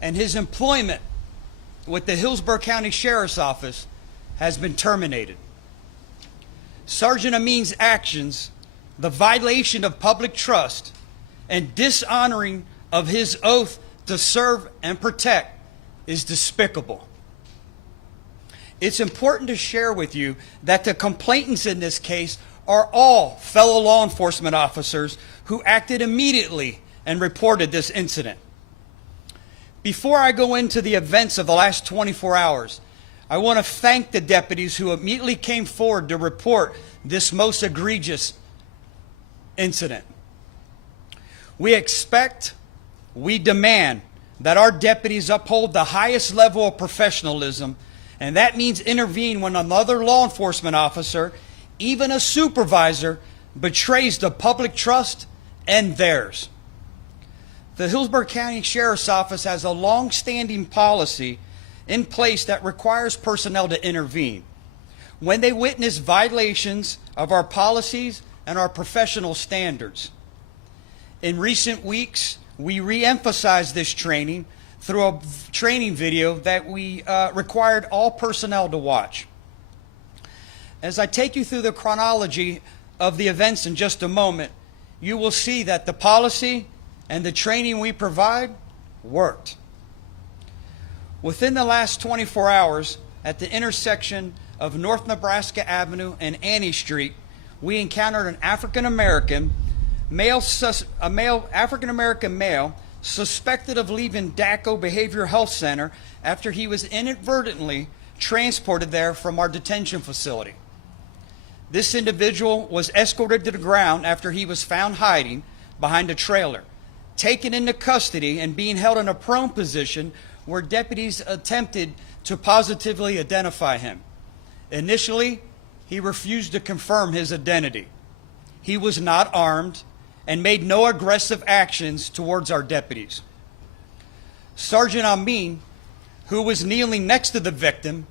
and his employment with the Hillsborough County Sheriff's Office has been terminated. Sergeant Amin's actions, the violation of public trust, and dishonoring of his oath to serve and protect is despicable. It's important to share with you that the complainants in this case are all fellow law enforcement officers who acted immediately and reported this incident. Before I go into the events of the last 24 hours, I want to thank the deputies who immediately came forward to report this most egregious incident. We expect, we demand that our deputies uphold the highest level of professionalism, and that means intervene when another law enforcement officer, even a supervisor, betrays the public trust and theirs. The Hillsborough County Sheriff's Office has a long-standing policy in place that requires personnel to intervene when they witness violations of our policies and our professional standards. In recent weeks, we re-emphasized this training through a training video that we required all personnel to watch. As I take you through the chronology of the events in just a moment, you will see that the policy and the training we provide worked. Within the last 24 hours, at the intersection of North Nebraska Avenue and Annie Street, we encountered an African-American male suspected of leaving DACO Behavioral Health Center after he was inadvertently transported there from our detention facility. This individual was escorted to the ground after he was found hiding behind a trailer, taken into custody and being held in a prone position where deputies attempted to positively identify him. Initially, he refused to confirm his identity. He was not armed and made no aggressive actions towards our deputies. Sergeant Amin, who was kneeling next to the victim,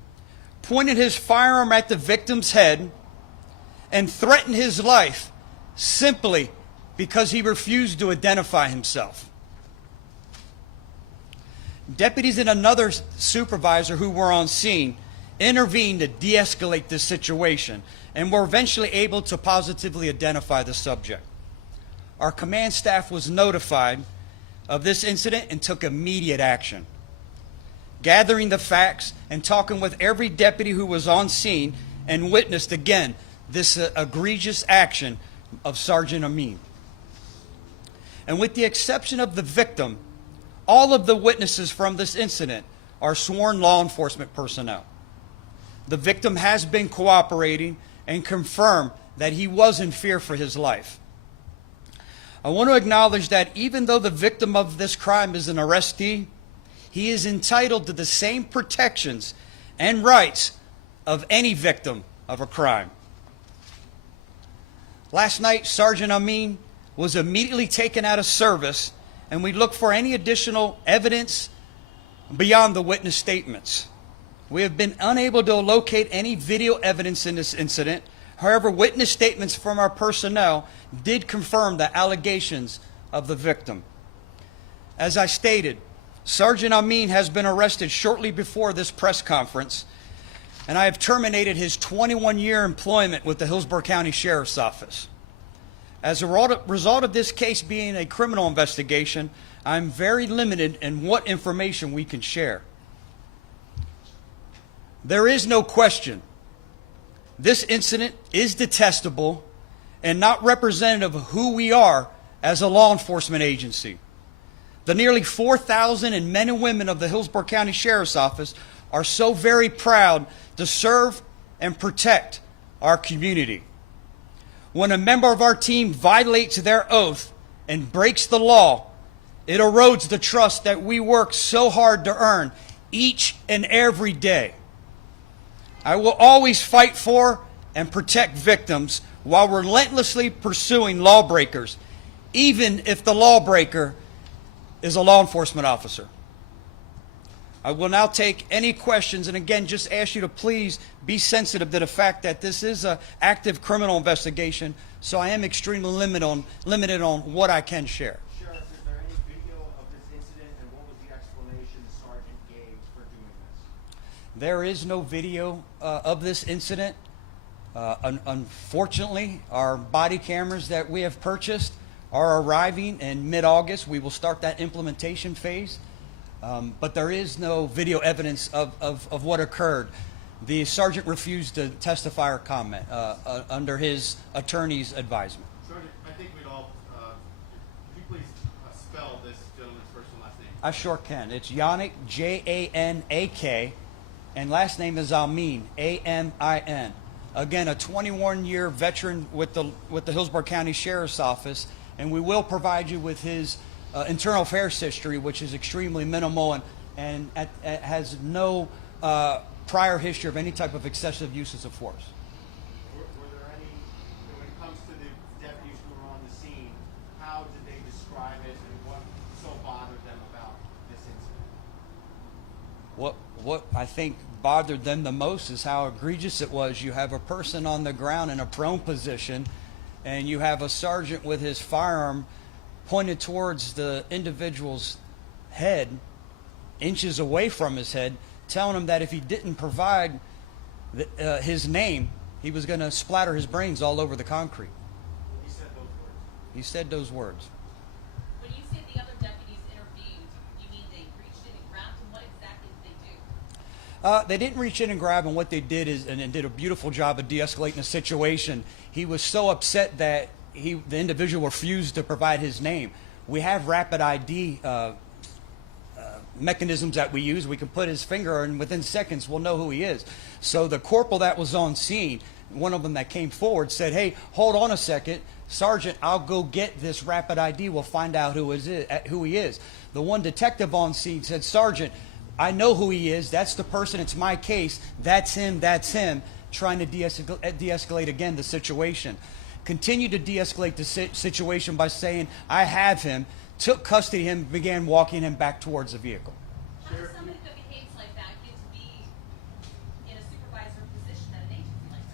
pointed his firearm at the victim's head and threatened his life simply because he refused to identify himself. Deputies and another supervisor who were on scene intervened to de-escalate this situation and were eventually able to positively identify the subject. Our command staff was notified of this incident and took immediate action. Gathering the facts and talking with every deputy who was on scene and witnessed again this egregious action of Sergeant Amin. And with the exception of the victim, all of the witnesses from this incident are sworn law enforcement personnel. The victim has been cooperating and confirmed that he was in fear for his life. I want to acknowledge that even though the victim of this crime is an arrestee, he is entitled to the same protections and rights of any victim of a crime. Last night, Sergeant Amin was immediately taken out of service, and we look for any additional evidence beyond the witness statements. We have been unable to locate any video evidence in this incident. However, witness statements from our personnel did confirm the allegations of the victim. As I stated, Sergeant Amin has been arrested shortly before this press conference, and I have terminated his 21-year employment with the Hillsborough County Sheriff's Office. As a result of this case being a criminal investigation, I'm very limited in what information we can share. There is no question this incident is detestable and not representative of who we are as a law enforcement agency. The nearly 4,000 men and women of the Hillsborough County Sheriff's Office are so very proud to serve and protect our community. When a member of our team violates their oath and breaks the law, it erodes the trust that we work so hard to earn each and every day. I will always fight for and protect victims while relentlessly pursuing lawbreakers, even if the lawbreaker is a law enforcement officer. I will now take any questions, and again, just ask you to please be sensitive to the fact that this is an active criminal investigation, so I am extremely limited on what I can share. Sheriff, is there any video of this incident, and what was the explanation There is no video of this incident. Unfortunately, our body cameras that we have purchased are arriving in mid-August. We will start that implementation phase. But there is no video evidence of what occurred. The sergeant refused to testify or comment under his attorney's advisement. Sergeant, I think we'd all, could you please spell this gentleman's first and last name? I sure can. It's Yannick, Janak, and last name is Amin, Amin. Again, a 21-year veteran with the Hillsborough County Sheriff's Office, and we will provide you with his internal affairs history, which is extremely minimal and has no prior history of any type of excessive uses of force. Were there any, when it comes to the deputies who were on the scene, how did they describe it and what so bothered them about this incident? What I think bothered them the most is how egregious it was. You have a person on the ground in a prone position, and you have a sergeant with his firearm pointed towards the individual's head, inches away from his head, telling him that if he didn't provide his name, he was going to splatter his brains all over the concrete. He said those words. He said those words. When you say the other deputies intervened, you mean they reached in and grabbed him? What exactly did they do? They didn't reach in and grab him. What they did is, and did a beautiful job of de-escalating the situation. He was so upset that the individual refused to provide his name. We have rapid ID mechanisms that we use. We can put his finger, and within seconds we'll know who he is. So the corporal that was on scene, one of them that came forward, said, "Hey, hold on a second, Sergeant, I'll go get this rapid ID. We'll find out who he is." The one detective on scene said, "Sergeant, I know who he is. That's the person. It's my case. That's him. That's him." Trying to de-escalate again the situation. Continue to de-escalate the situation by saying, "I have him," took custody of him, began walking him back towards the vehicle. How does somebody that behaves like that get to be in a supervisor position at an agency like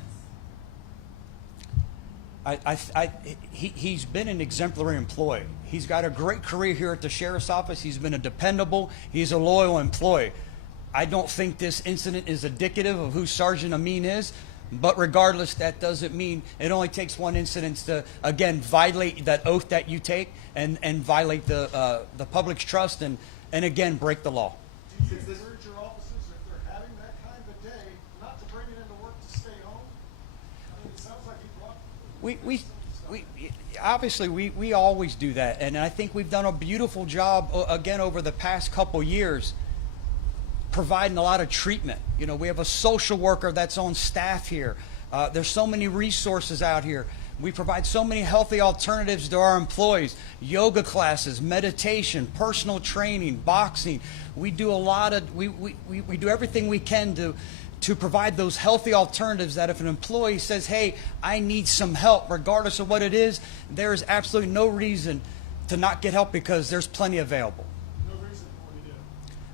this? He's been an exemplary employee. He's got a great career here at the Sheriff's Office. He's been a dependable, he's a loyal employee. I don't think this incident is indicative of who Sergeant Amin is. But regardless, that doesn't mean it only takes one incident to, again, violate that oath that you take and violate the public's trust and again, break the law. Do you encourage your officers, if they're having that kind of a day, not to bring it into work to stay home? I mean, it sounds like you brought... Obviously, we always do that. And I think we've done a beautiful job, again, over the past couple years, providing a lot of treatment. You know, we have a social worker that's on staff here. There's so many resources out here. We provide so many healthy alternatives to our employees. Yoga classes, meditation, personal training, boxing. We do a lot of, we do everything we can to provide those healthy alternatives that if an employee says, "Hey, I need some help," regardless of what it is, there is absolutely no reason to not get help because there's plenty available.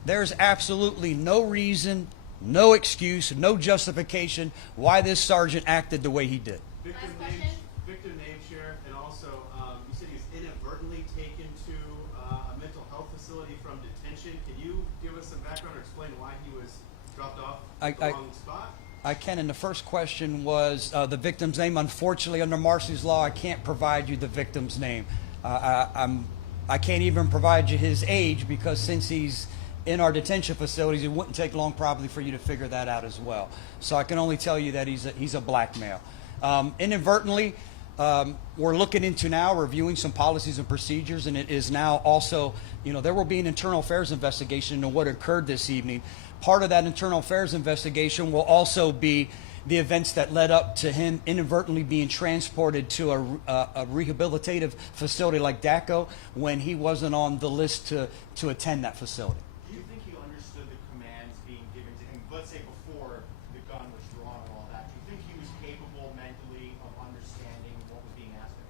There's absolutely no reason, no excuse, no justification why this sergeant acted the way he did. Victim name, Sheriff, and also you said he was inadvertently taken to a mental health facility from detention. Can you give us some background or explain why he was dropped off at the wrong spot? I can, and the first question was the victim's name. Unfortunately, under Marcy's law, I can't provide you the victim's name. I can't even provide you his age because since he's in our detention facilities, it wouldn't take long probably for you to figure that out as well. So I can only tell you that he's a black male. Inadvertently, we're looking into now reviewing some policies and procedures, and it is now also, you know, there will be an internal affairs investigation into what occurred this evening. Part of that internal affairs investigation will also be the events that led up to him inadvertently being transported to a rehabilitative facility like DACO when he wasn't on the list to attend that facility. Do you think he understood the commands being given to him, let's say before the gun was drawn and all that? Do you think he was capable mentally of understanding what was being asked of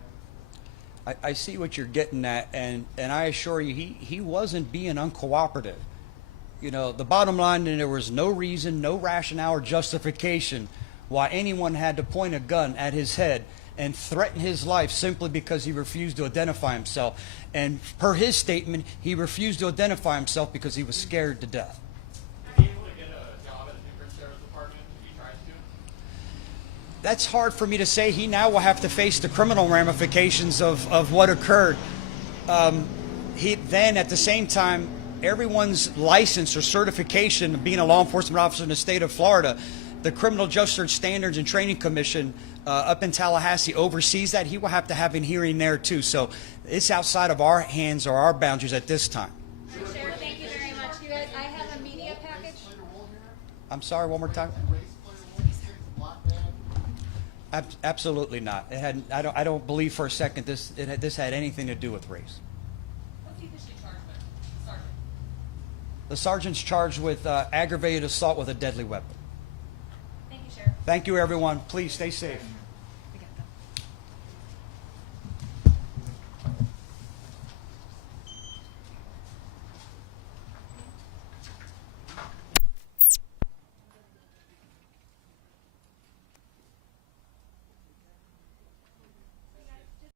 him? I see what you're getting at, and I assure you he wasn't being uncooperative. You know, the bottom line, and there was no reason, no rationale or justification why anyone had to point a gun at his head and threaten his life simply because he refused to identify himself. And per his statement, he refused to identify himself because he was scared to death. Are you able to get a job at a new That's hard for me to say. He now will have to face the criminal ramifications of what occurred. Then, at the same time, everyone's license or certification of being a law enforcement officer in the state of Florida, the Criminal Justice Standards and Training Commission up in Tallahassee oversees that. He will have to have a hearing there too. So it's outside of our hands or our boundaries at this time. Chair, thank you very much. You guys, I have a media package. I'm sorry, one more time. Absolutely not. It had. I don't believe for a second this had anything to do with race. What's he officially charged with, Sergeant? The sergeant's charged with aggravated assault with a deadly weapon. Thank you, Sheriff. Thank you, everyone. Please stay safe.